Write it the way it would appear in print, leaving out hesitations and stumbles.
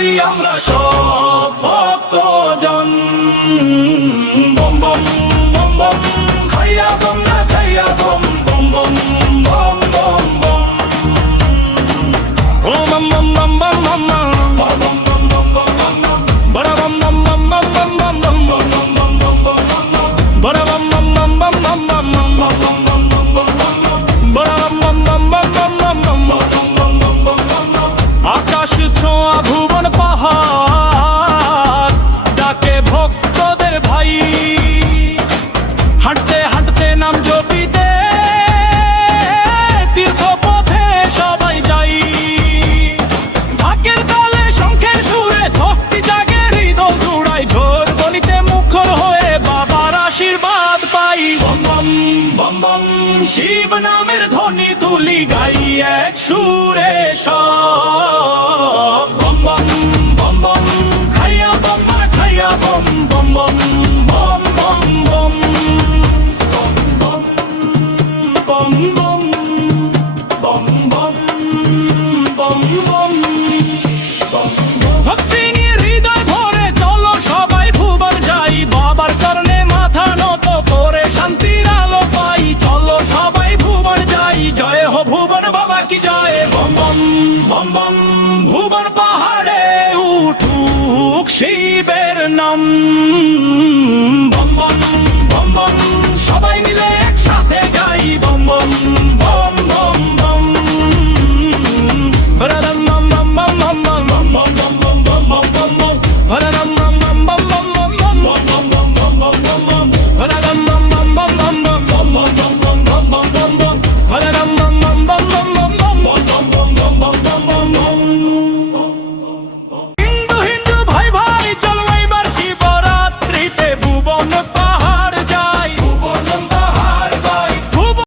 বলি আমরা সব ভক্তজন। বম বম বম বম খাইয়া বম না খাইয়া বম বম বম বম বম বম। ও বম বম বম বম বম বম বম বম বম বম বম বড় বম বম বম বম বম বম বম বম বম বম বম বম বড় বম বম বম বম বম বম বম বম বম বম বম বড় বম বম বম বম বম বম বম বম বম বম। আকাশ ছোঁয়া ভুবন পাহাড় ডাকে ভক্তদের ভাই, হাঁটতে হাঁটতে নাম জপিতে তীর্থ পথে সবাই যাই। ঢাকের তালে শঙ্খের সুরে ভক্তি জাগে হৃদয় জুড়াই, ঝোর গলিতে মুখর হয়ে বাবার আশীর্বাদ পাই। বম বম বম বম শিব নামের ধ্বনি তুলি গাই এক সুরে সব। বম বম বম বম খাইয়া বম না খাইয়া বম বম বম বম বম বম বম বম বম বম বম বম বম। ভক্তি নিয়ে হৃদয় ভরে চলো সবাই ভুবন যাই, বাবার চরণে মাথা নত করে শান্তির আলো পাই। চলো সবাই ভুবন যাই, জয় হো ভুবন বাবা কি জয়। বম বম বম বম ভুবন পাহাড়ে উঠুক শিবের নাম। বম বম বম বম সবাই মিলে